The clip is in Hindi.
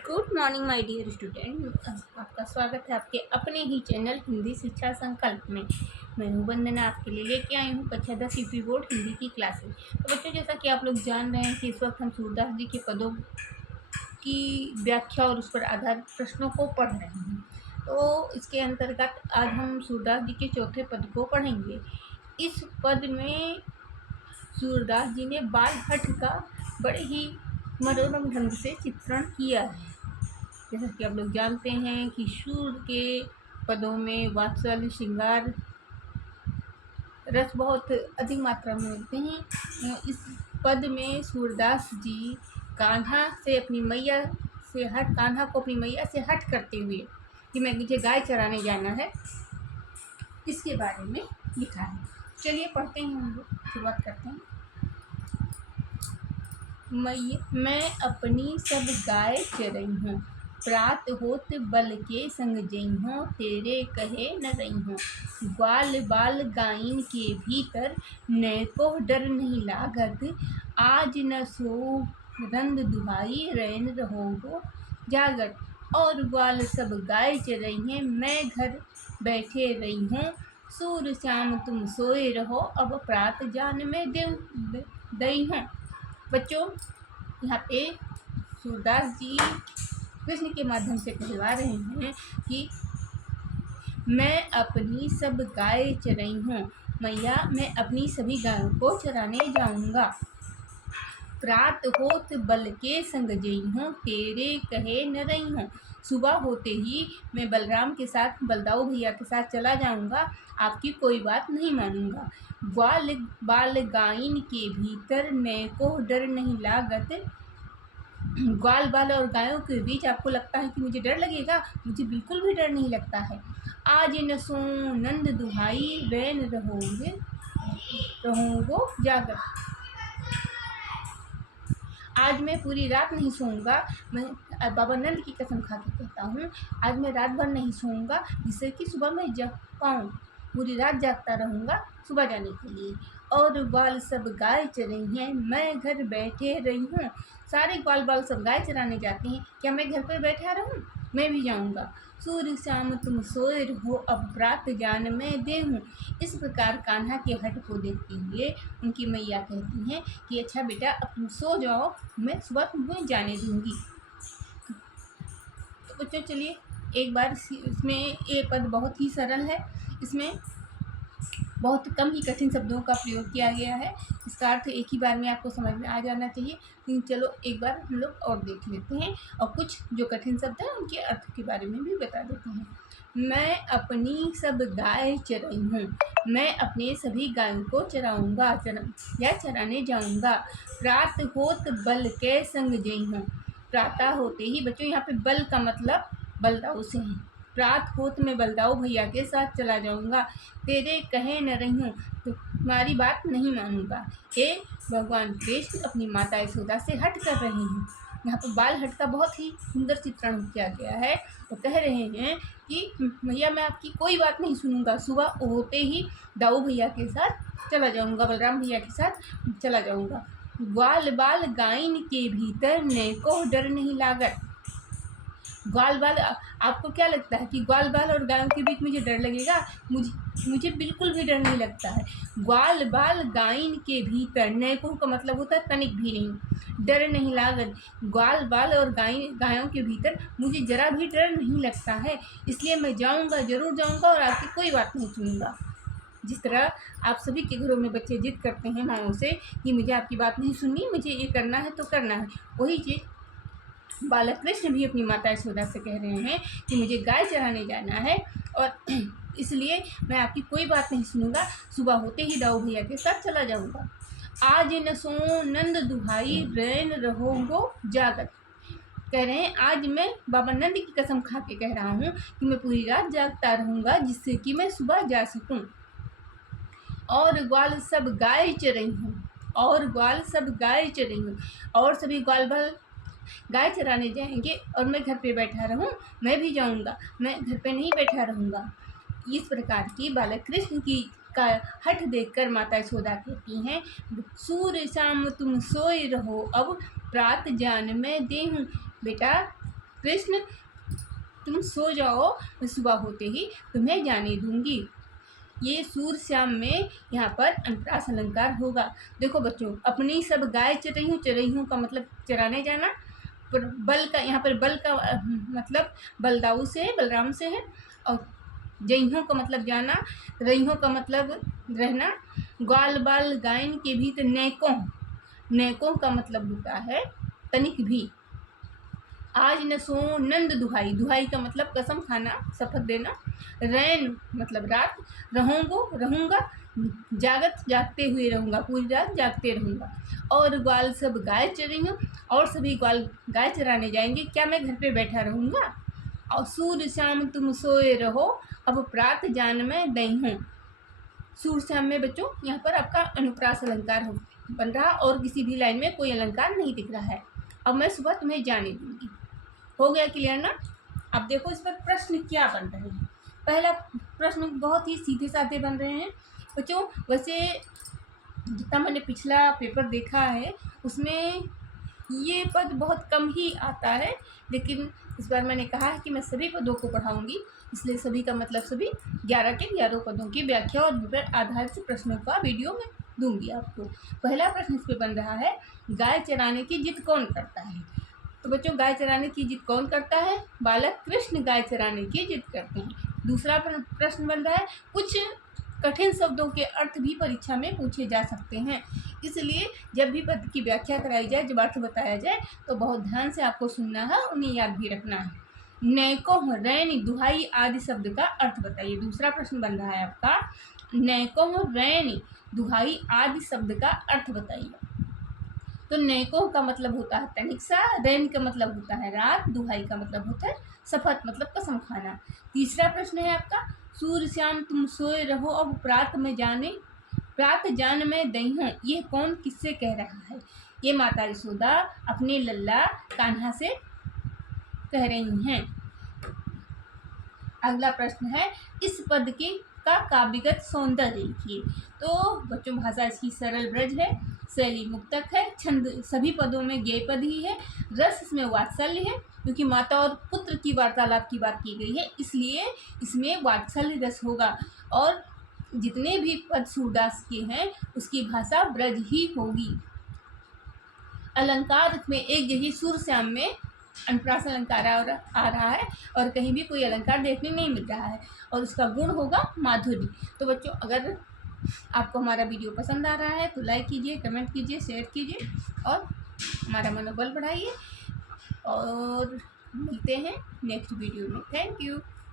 Good morning my dear student. आपका स्वागत है आपके अपने ही चैनल हिंदी शिक्षा संकल्प में। मैं हूँ वंदना, आपके लिए लेके आई हूँ कक्षा 10 यूपी बोर्ड हिंदी की क्लासेस। तो बच्चों, जैसा कि आप लोग जान रहे हैं कि इस वक्त हम सूरदास जी के पदों की व्याख्या और उस पर आधारित प्रश्नों को पढ़ रहे हैं। तो इसके अंतर्गत आज हम सूरदास जी के चौथे पद को पढ़ेंगे। इस पद में सूरदास जी ने बाल हठ का बड़े ही मनोरम ढंग से चित्रण किया है। जैसा कि आप लोग जानते हैं कि शूर के पदों में वात्सल्य, श्रृंगार रस बहुत अधिक मात्रा में होते हैं। इस पद में सूरदास जी कान्हा को अपनी मैया से हट करते हुए कि मुझे गाय चराने जाना है, इसके बारे में लिखा है। चलिए पढ़ते हैं, हम लोग शुरुआत करते हैं। मैं अपनी सब गाय चरई हूँ, प्रात होत बल के संग जई हूँ, तेरे कहे न रही हूँ। ग्वाल बाल गायन के भीतर नैको डर नहीं लागत, आज न सो रंद दुहाई रैन रहोगो जागत। और ग्वाल सब गाय चरई हैं, मैं घर बैठे रही हूँ, सूर श्याम तुम सोए रहो, अब प्रात जान में दई हूँ। बच्चों, यहाँ पे सूरदास जी कृष्ण के माध्यम से कहलवा रहे हैं कि मैं अपनी सब गाय चरई हूँ, मैया मैं अपनी सभी गायों को चराने जाऊंगा। प्रात होत बल के संग जई हूँ, तेरे कहे न रही हूँ। सुबह होते ही मैं बलराम के साथ, बलदाऊ भैया के साथ चला जाऊंगा, आपकी कोई बात नहीं मानूंगा। ग्वाल बाल गायन के भीतर नैको डर नहीं लागत। ग्वाल बाल और गायों के बीच आपको लगता है कि मुझे डर लगेगा, मुझे बिल्कुल भी डर नहीं लगता है। आज न सो नंद दुहाई बैन रहोगो जागर। आज मैं पूरी रात नहीं सोऊंगा, मैं बाबा नंद की कसम खा के कहता हूँ, आज मैं रात भर नहीं सोऊंगा, जिससे कि सुबह मैं जग पाऊँ। पूरी रात जागता रहूँगा सुबह जाने के लिए। और ग्वाल सब गाय चरई हैं, मैं घर बैठे रही हूँ। सारे ग्वाल बाल सब गाय चराने जाते हैं, क्या मैं घर पर बैठा रहूँ? मैं भी जाऊँगा। सूर्य श्याम तुम सोए रहो, अब रात जान में दे हूँ। इस प्रकार कान्हा के हट को देखते हुए उनकी मैया कहती हैं कि अच्छा बेटा, अब तुम सो जाओ, मैं सुबह तुम्हें जाने दूंगी। तो बच्चों चलिए एक बार इसमें ये पद बहुत ही सरल है, इसमें बहुत कम ही कठिन शब्दों का प्रयोग किया गया है। इसका अर्थ एक ही बार में आपको समझ में आ जाना चाहिए, लेकिन चलो एक बार हम लोग और देख लेते हैं और कुछ जो कठिन शब्द हैं उनके अर्थ के बारे में भी बता देते हैं। मैं अपनी सब गाय चरई हूँ, मैं अपने सभी गायों को चराऊँगा या चराने जाऊँगा। प्रात होत बल के संग जई हूँ। प्रातः होते ही, बच्चों यहाँ पे बल का मतलब बलदाऊ से है। प्रात होत में बलदाऊ भैया के साथ चला जाऊँगा, तेरे कहे न रही हूँ, तो तुम्हारी बात नहीं मानूंगा। हे भगवान कृष्ण अपनी माता यशोदा से हट कर रहे हैं। यहाँ पर बाल हट का बहुत ही सुंदर चित्रण किया गया है। वो कह रहे हैं कि भैया मैं आपकी कोई बात नहीं सुनूंगा, सुबह होते ही दाऊ भैया के साथ चला जाऊंगा, बलराम भैया के साथ चला जाऊंगा। ग्वाल बाल गायन के भीतर नैको डर नहीं लागत। ग्वाल बाल, आपको क्या लगता है कि ग्वाल बाल और गायों के बीच मुझे डर लगेगा? मुझे बिल्कुल भी डर नहीं लगता है। ग्वाल बाल गायन के भीतर, नैको का मतलब होता है तनिक भी नहीं, डर नहीं लागत। ग्वाल बाल और गायों के भीतर मुझे जरा भी डर नहीं लगता है, इसलिए मैं जाऊंगा, जरूर जाऊंगा और आपकी कोई बात नहीं सुनूंगा। जिस तरह आप सभी के घरों में बच्चे जिद करते हैं माओ से कि मुझे आपकी बात नहीं सुननी, मुझे ये करना है तो करना है, वही चीज़ बालक कृष्ण भी अपनी माता यशोदा से कह रहे हैं कि मुझे गाय चराने जाना है और इसलिए मैं आपकी कोई बात नहीं सुनूंगा, सुबह होते ही दाऊ भैया के साथ चला जाऊंगा। आज न सो नंद दुहाई रैन रहोगो जागत। कह रहे हैं आज मैं बाबा नंद की कसम खा के कह रहा हूँ कि मैं पूरी रात जागता रहूँगा, जिससे कि मैं सुबह जा सकूँ। और ग्वाल सब गाय चरई हूँ, और ग्वाल सब गाय चरई हूँ, और सभी ग्वाल बाल गाय चराने जाएंगे और मैं घर पे बैठा रहूं, मैं भी जाऊंगा, मैं घर पे नहीं बैठा रहूंगा। इस प्रकार की बालक कृष्ण की का हठ देखकर माता यशोदा कहती हैं, सूर्य शाम तुम सोए रहो, अब प्रात जान मैं दे हूँ। बेटा, कृष्ण तुम सो जाओ, मैं सुबह होते ही तुम्हें जाने दूंगी। ये सूर्यश्याम में यहाँ पर अनुप्रास अलंकार होगा। देखो बच्चों, अपनी सब गाय चरई, चरईयों का मतलब चराने जाना। पर बल का, यहाँ पर बल का मतलब बलदाऊ से है, बलराम से है। और जइहों का मतलब जाना, रईहों का मतलब रहना। ग्वाल बाल गायन के भी तो नैकों, नैकों का मतलब होता है तनिक भी। आज न सो नंद दुहाई, दुहाई का मतलब कसम खाना, शपथ देना। रैन मतलब रात, रहूँगा, जागत जागते हुए रहूँगा, पूरी रात जागते रहूँगा। और ग्वाल सब गाय चरेंगे, और सभी ग्वाल गाय चराने जाएंगे, क्या मैं घर पे बैठा रहूँगा। और सूर्य श्याम तुम सोए रहो, अब प्रात जान में दई हूँ। सूर्य श्याम में बच्चों यहाँ पर आपका अनुप्रास अलंकार बन रहा, और किसी भी लाइन में कोई अलंकार नहीं दिख रहा है। अब मैं सुबह तुम्हें जाने दूंगी। हो गया क्लियर ना। अब देखो इस पर प्रश्न क्या बन रहे हैं। पहला प्रश्न बहुत ही सीधे साधे बन रहे हैं बच्चों। वैसे जितना मैंने पिछला पेपर देखा है उसमें ये पद बहुत कम ही आता है, लेकिन इस बार मैंने कहा है कि मैं सभी पदों को पढ़ाऊंगी, इसलिए सभी का मतलब सभी 11 के 11 पदों की व्याख्या और विवरण आधारित प्रश्नों का वीडियो में दूंगी आपको। पहला प्रश्न इस पर बन रहा है, गाय चराने की जिद कौन करता है। तो बच्चों, गाय चराने की जिद कौन करता है। बालक कृष्ण गाय चराने की जिद करते हैं। दूसरा प्रश्न बन रहा है, कुछ कठिन शब्दों के अर्थ भी परीक्षा में पूछे जा सकते हैं, इसलिए जब भी पद की व्याख्या कराई जाए, जब अर्थ बताया जाए तो बहुत ध्यान से आपको सुनना है, उन्हें याद भी रखना है। नैको रैन दुहाई आदि शब्द का अर्थ बताइए। दूसरा प्रश्न बन रहा है आपका, नैको रैन दुहाई आदि शब्द का अर्थ बताइए। तो नैको का मतलब होता है तनिक सा, रैन का मतलब होता है रात, दुहाई का मतलब होता है शपथ मतलब कसम खाना। तीसरा प्रश्न है आपका, सूर्य श्याम तुम सोए रहो, अब प्रात में जाने, प्रात जान में दई हूँ, ये कौन किससे कह रहा है। ये माता यशोदा अपने लल्ला कान्हा से कह रही हैं। अगला प्रश्न है, इस पद के का काव्यगत सौंदर्य लिखिए। तो बच्चों, भाषा इसकी सरल ब्रज है, शैली मुक्तक है, छंद सभी पदों में गेय पद ही है, रस इसमें वात्सल्य है, क्योंकि माता और पुत्र की वार्तालाप की बात की गई है, इसलिए इसमें वात्सल्य रस होगा। और जितने भी पद सूरदास के हैं उसकी भाषा ब्रज ही होगी। अलंकार में एक जगह सूर्यश्याम में अनुप्रास अलंकार आ रहा है, और कहीं भी कोई अलंकार देखने नहीं मिल रहा है, और उसका गुण होगा माधुरी। तो बच्चों, अगर आपको हमारा वीडियो पसंद आ रहा है तो लाइक कीजिए, कमेंट कीजिए, शेयर कीजिए और हमारा मनोबल बढ़ाइए। और मिलते हैं नेक्स्ट वीडियो में। Thank you.